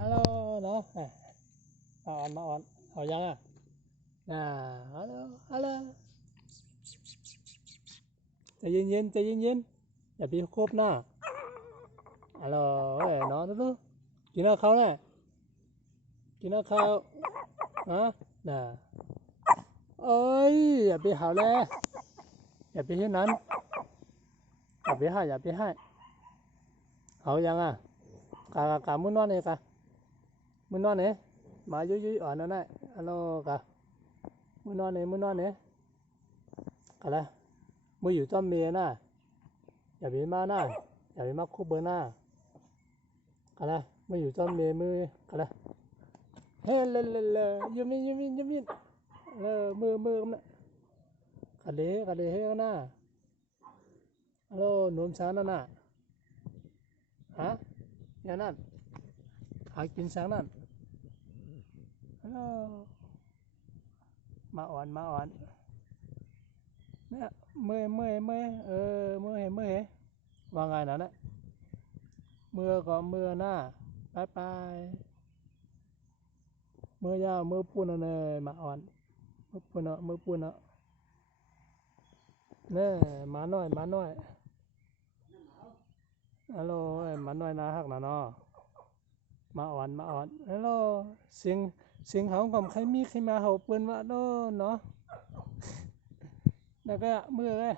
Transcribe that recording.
ฮัลโหลเนาะมาอ่อนเอายังอ่ะฮัลโหลฮัลโหลใจเย็นใจเย็นอย่าไปคบหน้าฮัลโหลเนาะดูกินข้าวเนี่ยกินข้าวฮะน่ะเอ้ยอย่าไปหาเลยอย่าไปที่นั้นอย่าไปให้เอายังอ่ะกะมื้อนอนเนี่ยกะมื้อนอนเนี่ยมายุยอ่อนนั่นแหละฮัลโหลกะมื้อนอนเนี่ยกะละมืออยู่ต้นเมียน่ะอย่าไปมาน่ะอย่าไปมาคุบเบอร์น่ะกะละมืออยู่ต้นเมียมือกะละเฮ้เลยูมินมือน่ะกะเลเฮ้น่ะฮัลโหลหนุ่มสาวนั่นน่ะฮะอย่างนั้นหากินสางนั่นฮัลโหลมาอ่อนเนี่ยเมื่อยเมื่อยว่าไงนะเนี่ยเมื่อก็เมื่อหน้าไปเมื่อยาวเมื่อปุ่นเลยมาอ่อนเมื่อปุ่นเนี่ยมาหน่อยฮัลโหลมาหน่อยนะฮักนะเนาะมาอ่อนฮัลโหลเสียงเขาของใครมีใครมาเขาเปิ้นว่าเนาะแล้วก็มือเลย